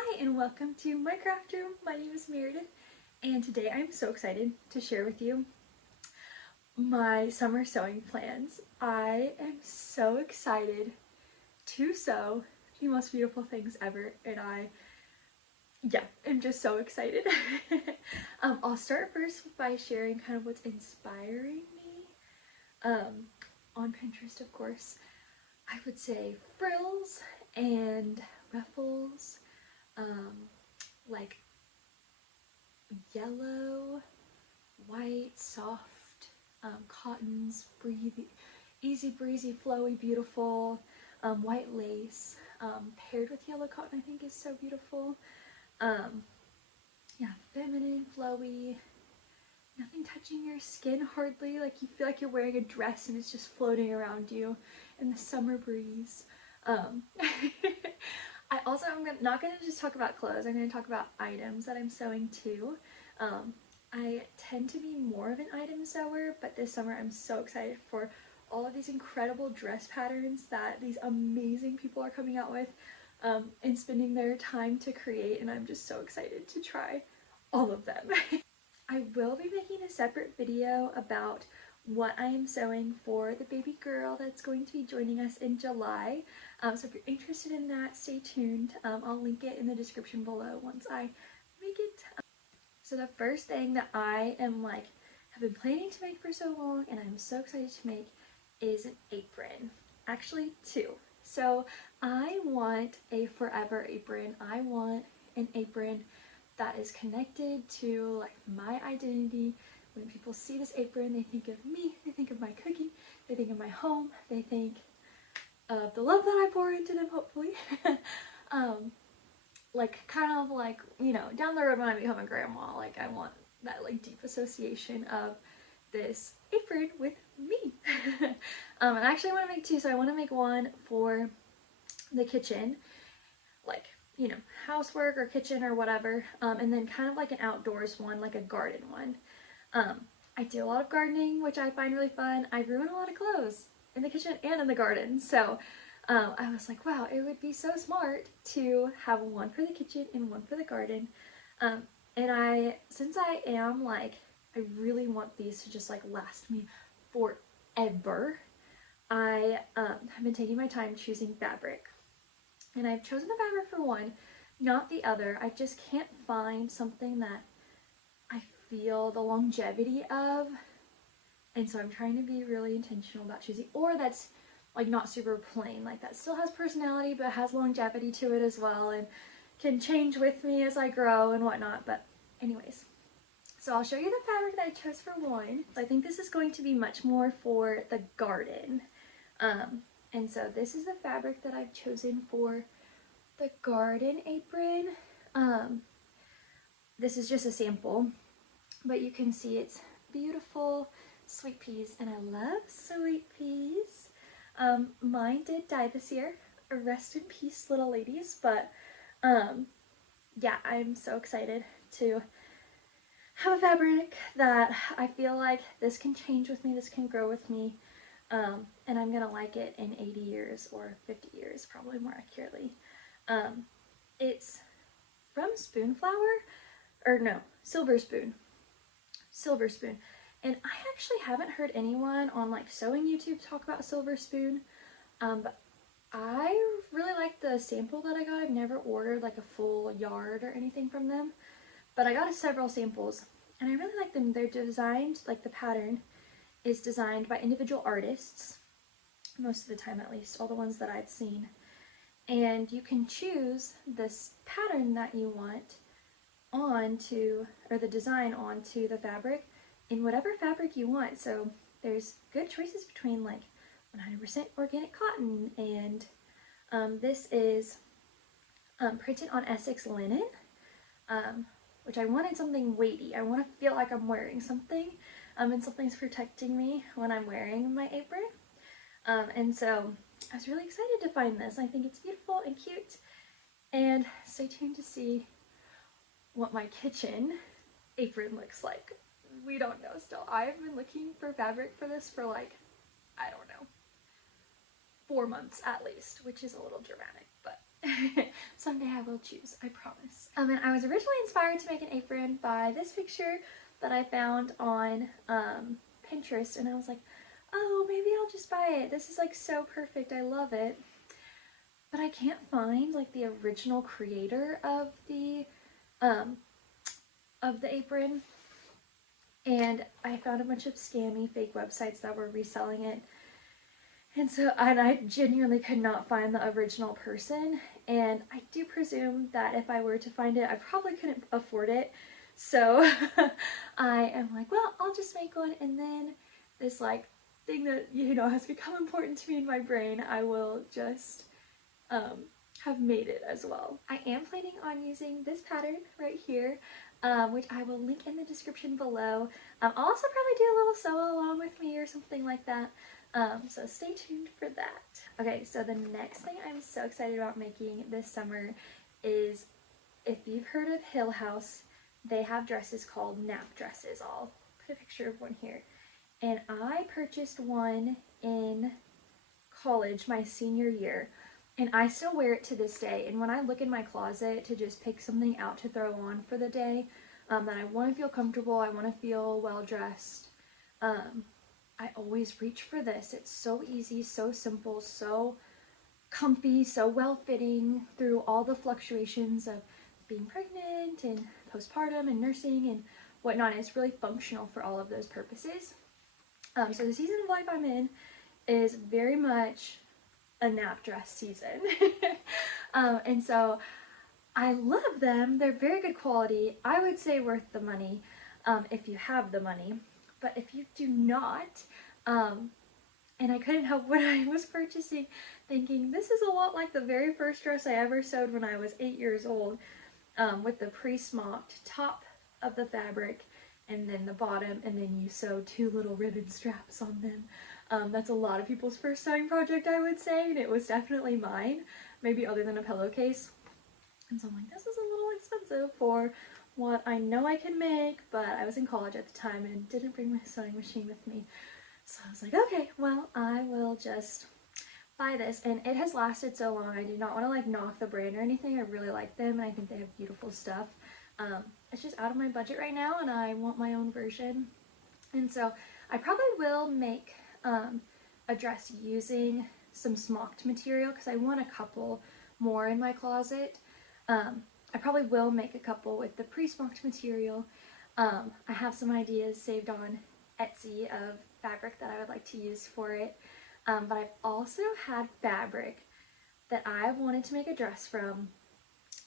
Hi and welcome to my craft room. My name is Meredith and today I'm so excited to share with you my summer sewing plans. I am so excited to sew the most beautiful things ever and I'm just so excited. I'll start first by sharing kind of what's inspiring me. On Pinterest, of course, I would say frills and ruffles, like yellow, white, soft cottons, easy breezy, flowy, beautiful, white lace paired with yellow cotton I think is so beautiful. Yeah, feminine, flowy, nothing touching your skin hardly, like you feel like you're wearing a dress and it's just floating around you in the summer breeze. I'm not going to just talk about clothes, I'm going to talk about items that I'm sewing too. I tend to be more of an item sewer, but this summer I'm so excited for all of these incredible dress patterns that these amazing people are coming out with and spending their time to create, and I'm just so excited to try all of them. I will be making a separate video about what I am sewing for the baby girl that's going to be joining us in July. So if you're interested in that, stay tuned. I'll link it in the description below once I make it. So the first thing that I have been planning to make for so long and I'm so excited to make is an apron. Actually two. So I want a forever apron. I want an apron that is connected to my identity. When people see this apron, they think of me, they think of my cooking, they think of my home, they think of the love that I pour into them, hopefully. Down the road when I become a grandma, I want that deep association of this apron with me. And I actually want to make two, so I want to make one for the kitchen, housework or kitchen or whatever, and then kind of an outdoors one, like a garden one. I do a lot of gardening, which I find really fun. I ruin a lot of clothes in the kitchen and in the garden, so I was like, wow, it would be so smart to have one for the kitchen and one for the garden. Since I am I really want these to just last me forever, I have been taking my time choosing fabric. And I've chosen the fabric for one, not the other. I just can't find something that I feel the longevity of. And so I'm trying to be really intentional about choosing, or that's not super plain, that still has personality but has longevity to it as well and can change with me as I grow and whatnot. But anyways, so I'll show you the fabric that I chose for one. So I think this is going to be much more for the garden. And so this is the fabric that I've chosen for the garden apron. This is just a sample, but you can see it's beautiful sweet peas, and I love sweet peas. Mine did die this year. Rest in peace, little ladies. But yeah, I'm so excited to have a fabric that I feel like this can change with me, this can grow with me. And I'm gonna like it in 80 years or 50 years, probably more accurately. It's from Silver Spoon. And I actually haven't heard anyone on sewing YouTube talk about Silver Spoon. But I really like the sample that I got. I've never ordered a full yard or anything from them, but I got several samples and I really like them. They're designed, the pattern is designed by individual artists, most of the time at least, all the ones that I've seen. And you can choose this pattern that you want the design onto the fabric in whatever fabric you want. So there's good choices between 100% organic cotton, and this is printed on Essex linen, which I wanted something weighty. I want to feel like I'm wearing something. And something's protecting me when I'm wearing my apron. And so I was really excited to find this. I think it's beautiful and cute. And stay tuned to see what my kitchen apron looks like. We don't know still. I've been looking for fabric for this for I don't know, 4 months at least, which is a little dramatic, but Someday I will choose, I promise. And I was originally inspired to make an apron by this picture that I found on Pinterest, and I was like, oh, maybe I'll just buy it. This is like so perfect, I love it. But I can't find like the original creator of the apron, and I found a bunch of scammy fake websites that were reselling it. And I genuinely could not find the original person, and I do presume that if I were to find it, I probably couldn't afford it. So I am like, well, I'll just make one, and then this like thing that, you know, has become important to me in my brain, I will just have made it as well. I am planning on using this pattern right here, which I will link in the description below. I'll also probably do a little sew along with me or something like that. So stay tuned for that. Okay, so the next thing I'm so excited about making this summer is, if you've heard of Hill House, they have dresses called nap dresses. I'll put a picture of one here. And I purchased one in college my senior year, and I still wear it to this day. And when I look in my closet to just pick something out to throw on for the day, that I want to feel comfortable, I want to feel well dressed, I always reach for this. It's so easy, so simple, so comfy, so well-fitting through all the fluctuations of being pregnant and postpartum and nursing and whatnot. It's really functional for all of those purposes. So the season of life I'm in is very much a nap dress season. And so I love them. They're very good quality. I would say worth the money if you have the money. But if you do not, and I couldn't help what I was purchasing thinking, this is a lot like the very first dress I ever sewed when I was 8 years old, with the pre-smocked top of the fabric and then the bottom, and then you sew 2 little ribbon straps on them. That's a lot of people's first sewing project, I would say, and it was definitely mine, maybe other than a pillowcase. And so I'm like, this is a little expensive for what I know I can make, but I was in college at the time and didn't bring my sewing machine with me. So I was like, okay, well, I will just buy this. And it has lasted so long. I do not want to like knock the brand or anything. I really like them, and I think they have beautiful stuff. It's just out of my budget right now, and I want my own version. And so I probably will make a dress using some smocked material, because I want a couple more in my closet. I probably will make a couple with the pre-smocked material. I have some ideas saved on Etsy of fabric that I would like to use for it. But I've also had fabric that I wanted to make a dress from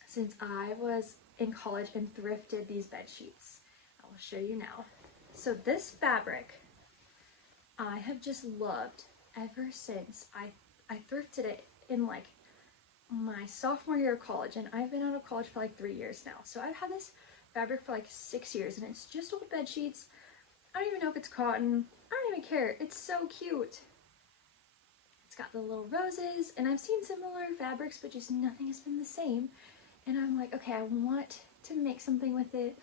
since I was in college and thrifted these bed sheets. I will show you now. So this fabric I have just loved ever since I thrifted it in like my sophomore year of college, and I've been out of college for like 3 years now. So I've had this fabric for like 6 years, and it's just old bed sheets. I don't even know if it's cotton. I don't even care. It's so cute. It's got the little roses, and I've seen similar fabrics, but just nothing has been the same. And I'm like, okay, I want to make something with it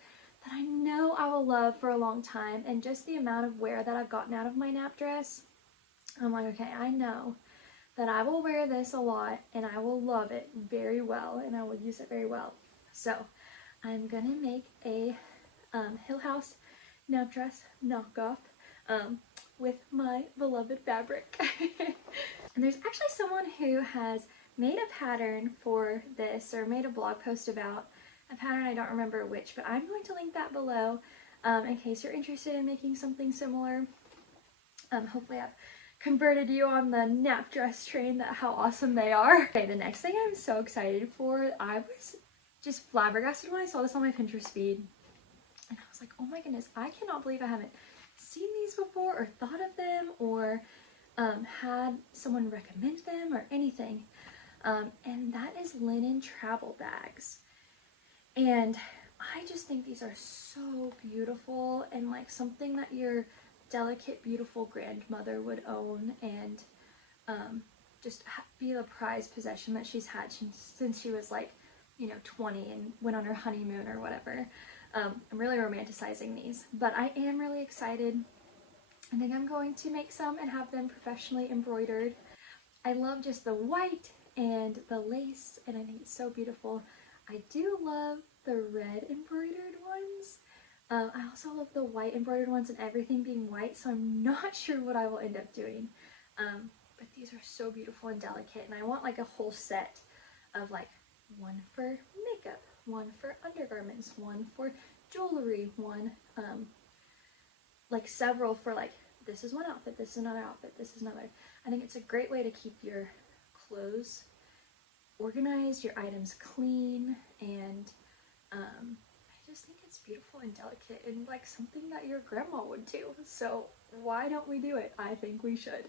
that I know I will love for a long time. And just the amount of wear that I've gotten out of my nap dress, I'm like, okay, I know that I will wear this a lot, and I will love it very well, and I will use it very well. So I'm gonna make a Hill House nap dress knockoff with my beloved fabric. And there's actually someone who has made a pattern for this, or made a blog post about a pattern, I don't remember which, but I'm going to link that below in case you're interested in making something similar. Hopefully I've converted you on the nap dress train, that how awesome they are. Okay, the next thing I'm so excited for, I was just flabbergasted when I saw this on my Pinterest feed, and I was like, oh my goodness, I cannot believe I haven't seen these before or thought of them or had someone recommend them or anything. And that is linen travel bags. And I just think these are so beautiful, and like something that your delicate, beautiful grandmother would own, and just be the prized possession that she's had since she was like, 20 and went on her honeymoon or whatever. I'm really romanticizing these, but I am really excited. I think I'm going to make some and have them professionally embroidered. I love just the white and the lace, and I think it's so beautiful. I do love the red embroidered ones. I also love the white embroidered ones and everything being white, so I'm not sure what I will end up doing. But these are so beautiful and delicate, and I want like a whole set of like one for makeup, one for undergarments, one for jewelry, one like several for like, this is one outfit, this is another outfit, this is another. I think it's a great way to keep your clothes organized, your items clean, and I just think it's beautiful and delicate and like something that your grandma would do. So why don't we do it? I think we should.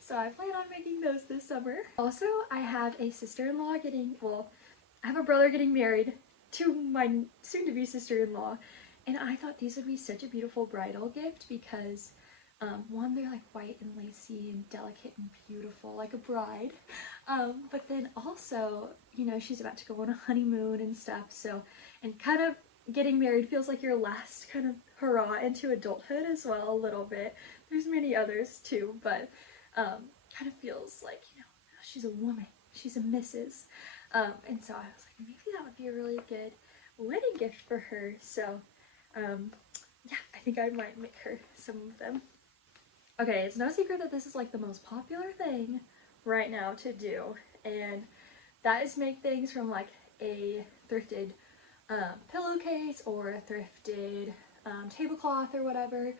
So I plan on making those this summer. Also, I have a sister-in-law I have a brother getting married to my soon-to-be sister-in-law, and I thought these would be such a beautiful bridal gift because one, they're like white and lacy and delicate and beautiful, like a bride. But then also, you know, she's about to go on a honeymoon and stuff, so, and kind of getting married feels like your last kind of hurrah into adulthood as well, a little bit. There's many others too, but kind of feels like, you know, she's a woman, she's a missus. And so I was like, maybe that would be a really good wedding gift for her. So yeah, I think I might make her some of them. Okay, it's no secret that this is like the most popular thing right now to do, and that is make things from like a thrifted pillowcase or a thrifted tablecloth or whatever.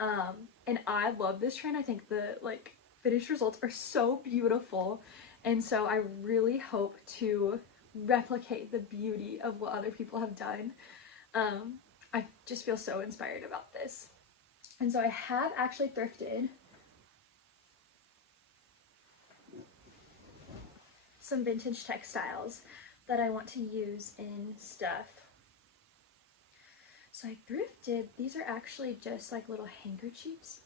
And I love this trend. I think the like finished results are so beautiful, and so I really hope to replicate the beauty of what other people have done. I just feel so inspired about this. And so I have actually thrifted some vintage textiles that I want to use in stuff. So I thrifted, these are actually just like little handkerchiefs,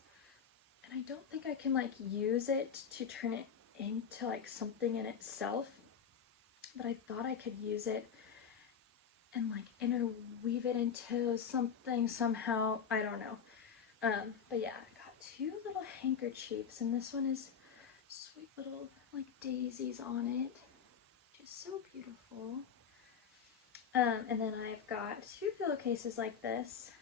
and I don't think I can like use it to turn it into like something in itself, but I thought I could use it and like interweave it into something somehow, I don't know. But yeah, I got two little handkerchiefs, and this one is sweet little like daisies on it, just so beautiful. And then I've got two pillowcases like this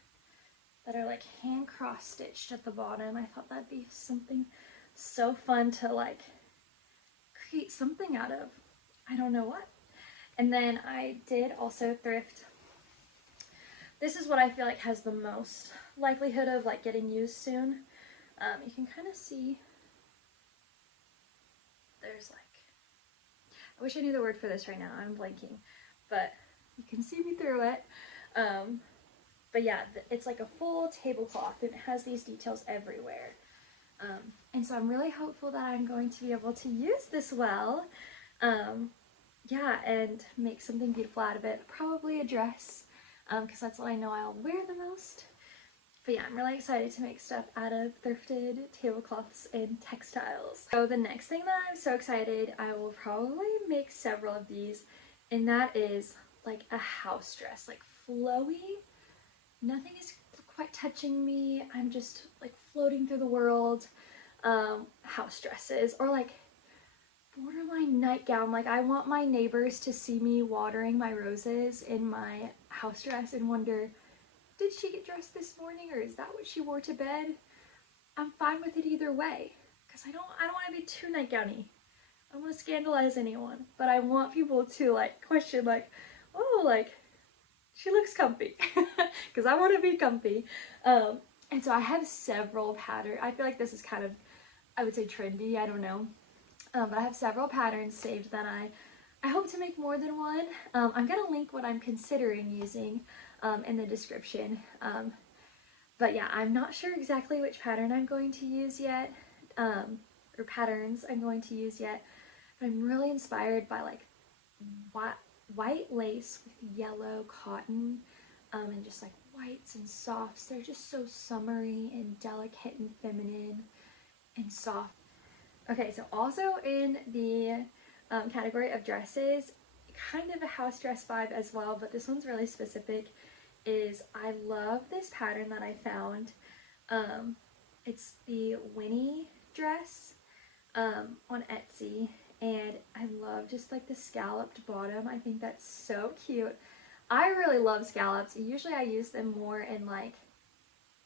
that are like hand cross stitched at the bottom. I thought that'd be something so fun to like create something out of. I don't know what. And then I did also thrift. This is what I feel like has the most likelihood of like getting used soon. You can kind of see there's like, I wish I knew the word for this right now, I'm blanking, but you can see me through it. But yeah, it's like a full tablecloth and it has these details everywhere. And so I'm really hopeful that I'm going to be able to use this well. Yeah, and make something beautiful out of it. Probably a dress, because that's what I know I'll wear the most. But yeah, I'm really excited to make stuff out of thrifted tablecloths and textiles. So the next thing that I'm so excited, I will probably make several of these, and that is like a house dress, like flowy. Nothing is quite touching me. I'm just like floating through the world. House dresses, or like borderline nightgown. Like I want my neighbors to see me watering my roses in my house dress and wonder, did she get dressed this morning, or is that what she wore to bed? I'm fine with it either way, because I don't want to be too nightgowny. I don't want to scandalize anyone, but I want people to like question like, oh, like she looks comfy, because I want to be comfy. And so I have several patterns. I feel like this is kind of, I would say, trendy, I don't know. But I have several patterns saved that I hope to make more than one. I'm going to link what I'm considering using in the description. But yeah, I'm not sure exactly which pattern I'm going to use yet, or patterns I'm going to use yet. But I'm really inspired by like white lace with yellow cotton, and just like whites and softs. They're just so summery and delicate and feminine and soft. Okay, so also in the category of dresses, kind of a house dress vibe as well, but this one's really specific, is I love this pattern that I found. It's the Winnie dress on Etsy, and I love just like the scalloped bottom. I think that's so cute. I really love scallops. Usually I use them more in like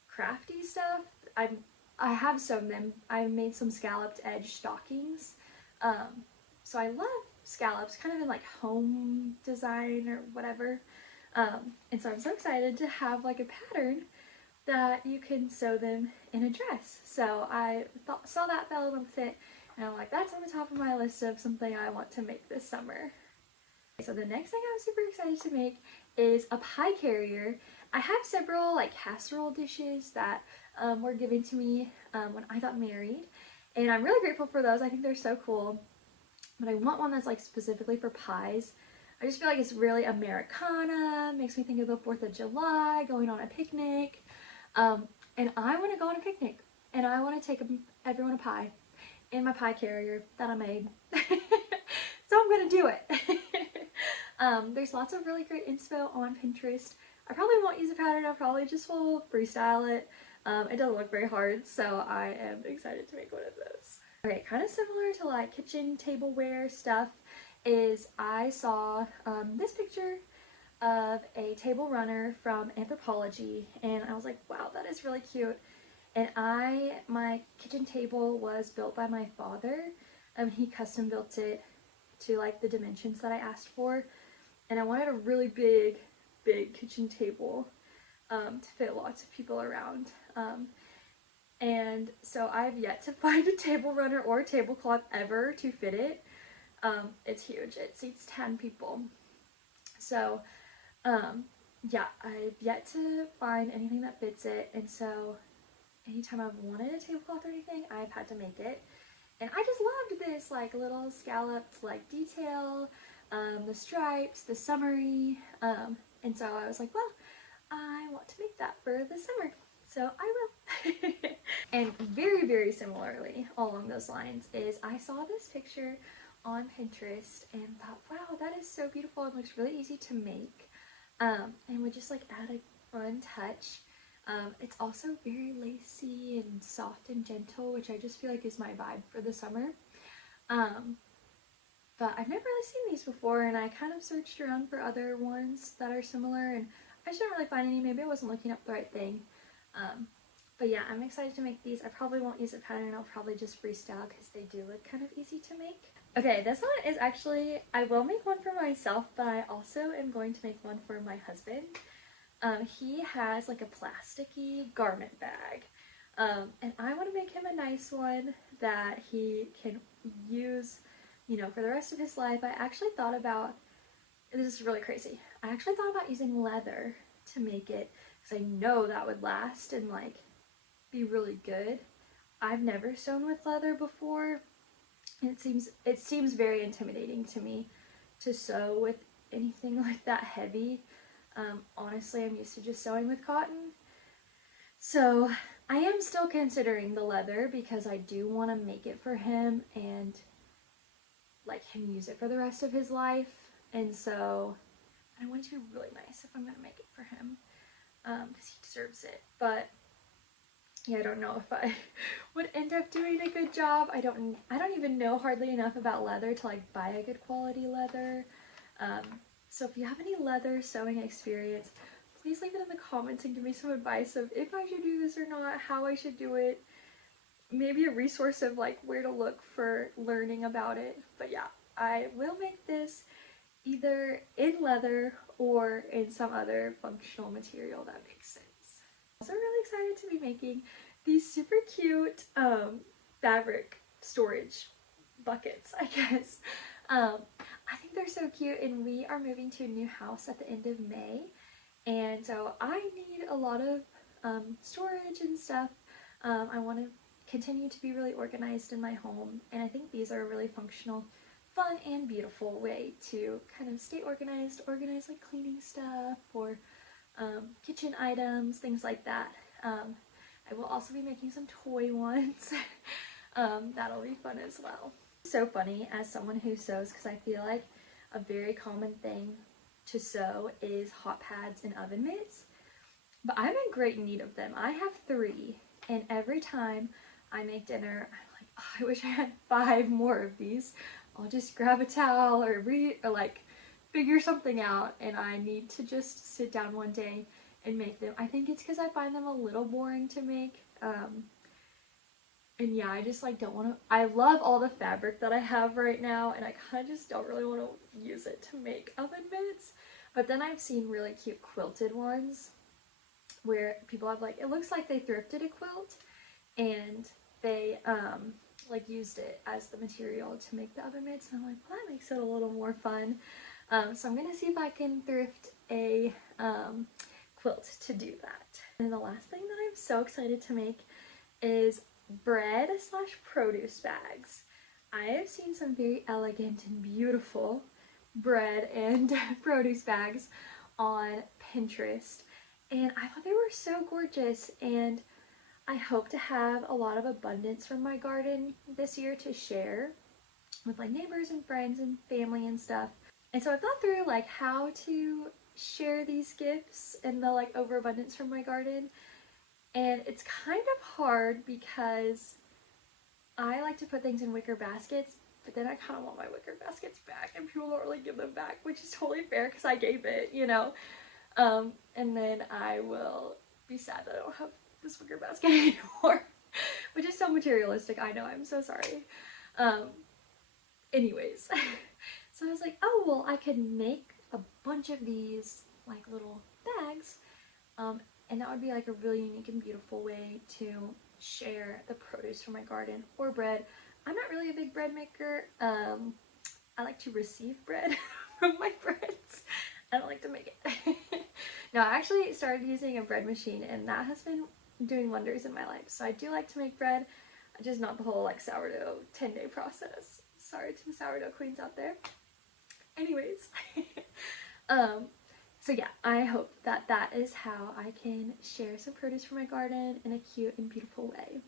crafty stuff. I have sewn them. I made some scalloped edge stockings. So I love scallops, kind of in like home design or whatever. And so I'm so excited to have like a pattern that you can sew them in a dress. So I saw that, fell in love with it, and I'm like, that's on the top of my list of something I want to make this summer. So the next thing I'm super excited to make is a pie carrier. I have several like casserole dishes that were given to me when I got married, and I'm really grateful for those. I think they're so cool, but I want one that's like specifically for pies. I just feel like it's really Americana, makes me think of the 4th of July, going on a picnic, and I want to go on a picnic, and I want to take everyone a pie in my pie carrier that I made. So I'm gonna do it. There's lots of really great inspo on Pinterest. I probably won't use a pattern, I probably just will freestyle it. It doesn't look very hard, so I am excited to make one of those. Okay, kind of similar to like kitchen tableware stuff is I saw this picture of a table runner from Anthropologie, and I was like, wow, that is really cute. And my kitchen table was built by my father. He custom built it to like the dimensions that I asked for, and I wanted a really big kitchen table to fit lots of people around. And so I've yet to find a table runner or a tablecloth ever to fit it. It's huge. It seats 10 people. So yeah, I've yet to find anything that fits it, and so anytime I've wanted a tablecloth or anything, I've had to make it. And I just loved this like little scalloped like detail, the stripes, the summery, and so I was like, well, I want to make that for the summer, so I will. And very similarly along those lines is I saw this picture on Pinterest and thought, wow, that is so beautiful and looks really easy to make, and would just like add a fun touch. It's also very lacy and soft and gentle, which I just feel like is my vibe for the summer. But I've never really seen these before, and I kind of searched around for other ones that are similar, and I just didn't really find any. Maybe I wasn't looking up the right thing. But yeah, I'm excited to make these. I probably won't use a pattern. I'll probably just freestyle because they do look kind of easy to make. Okay, this one is actually, I will make one for myself, but I also am going to make one for my husband. He has like a plasticky garment bag, and I want to make him a nice one that he can use, you know, for the rest of his life. I actually thought about, this is really crazy, I actually thought about using leather to make it, because I know that would last and like be really good. I've never sewn with leather before, and it seems very intimidating to me to sew with anything like that heavy. Honestly, I'm used to just sewing with cotton. So I am still considering the leather because I do want to make it for him and let him use it for the rest of his life. And so I want it to be really nice if I'm going to make it for him, because he deserves it. But yeah, I don't know if I would end up doing a good job. I don't even know hardly enough about leather to like buy a good quality leather. So if you have any leather sewing experience, please leave it in the comments and give me some advice of if I should do this or not, how I should do it, maybe a resource of like where to look for learning about it. But yeah, I will make this either in leather or in some other functional material that makes sense. I'm also really excited to be making these super cute fabric storage buckets, I guess. I think they're so cute, and we are moving to a new house at the end of May, and so I need a lot of storage and stuff. I want to continue to be really organized in my home, and I think these are a really functional, fun, and beautiful way to kind of stay organized like cleaning stuff or kitchen items, things like that. I will also be making some toy ones. That'll be fun as well. So funny as someone who sews, because I feel like a very common thing to sew is hot pads and oven mitts, but I'm in great need of them. I have 3, and every time I make dinner I'm like, oh, I wish I had 5 more of these I'll just grab a towel or like figure something out, and I need to just sit down one day and make them. I think it's because I find them a little boring to make. And yeah, I just like don't want to. I love all the fabric that I have right now, and I kind of just don't really want to use it to make oven mitts. But then I've seen really cute quilted ones where people have like, it looks like they thrifted a quilt and they like used it as the material to make the oven mitts, and I'm like, well, that makes it a little more fun. So I'm gonna see if I can thrift a quilt to do that. And the last thing that I'm so excited to make is bread slash produce bags. I have seen some very elegant and beautiful bread and produce bags on Pinterest, and I thought they were so gorgeous, and I hope to have a lot of abundance from my garden this year to share with like neighbors and friends and family and stuff. And so I thought through like how to share these gifts and the like overabundance from my garden. And it's kind of hard because I like to put things in wicker baskets, but then I kind of want my wicker baskets back, and people don't really give them back, which is totally fair because I gave it, you know. And then I will be sad that I don't have this wicker basket anymore, which is so materialistic. I know, I'm so sorry. Anyways, so I was like, oh, well, I could make a bunch of these like little bags, and that would be like a really unique and beautiful way to share the produce from my garden or bread. I'm not really a big bread maker. I like to receive bread from my friends. I don't like to make it. No, I actually started using a bread machine, and that has been doing wonders in my life. So I do like to make bread, just not the whole like sourdough 10-day process. Sorry to the sourdough queens out there. Anyways, so yeah, I hope that that is how I can share some produce from my garden in a cute and beautiful way.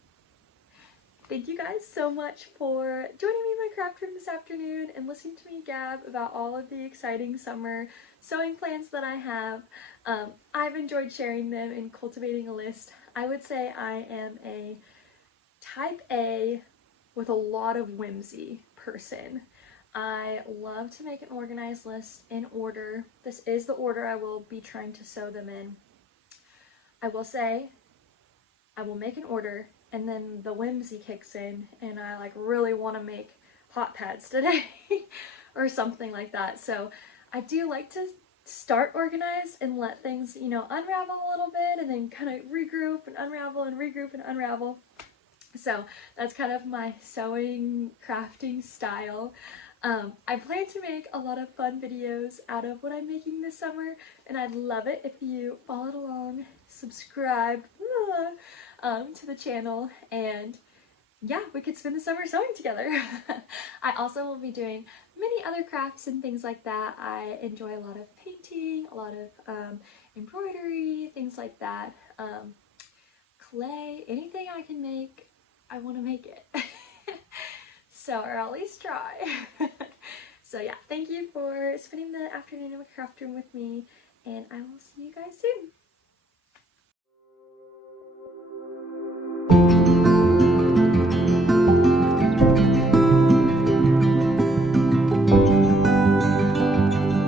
Thank you guys so much for joining me in my craft room this afternoon and listening to me gab about all of the exciting summer sewing plans that I have. I've enjoyed sharing them and cultivating a list. I would say I am a type A with a lot of whimsy person. I love to make an organized list in order. This is the order I will be trying to sew them in. I will say I will make an order, and then the whimsy kicks in, and I like really want to make hot pads today or something like that. So I do like to start organized and let things, you know, unravel a little bit, and then kind of regroup and unravel and regroup and unravel. So that's kind of my sewing crafting style. I plan to make a lot of fun videos out of what I'm making this summer, and I'd love it if you followed along, subscribe to the channel, and yeah, we could spend the summer sewing together. I also will be doing many other crafts and things like that. I enjoy a lot of painting, a lot of embroidery, things like that. Clay, anything I can make, I want to make it. So, or at least try. So yeah, thank you for spending the afternoon in my craft room with me, and I will see you guys soon.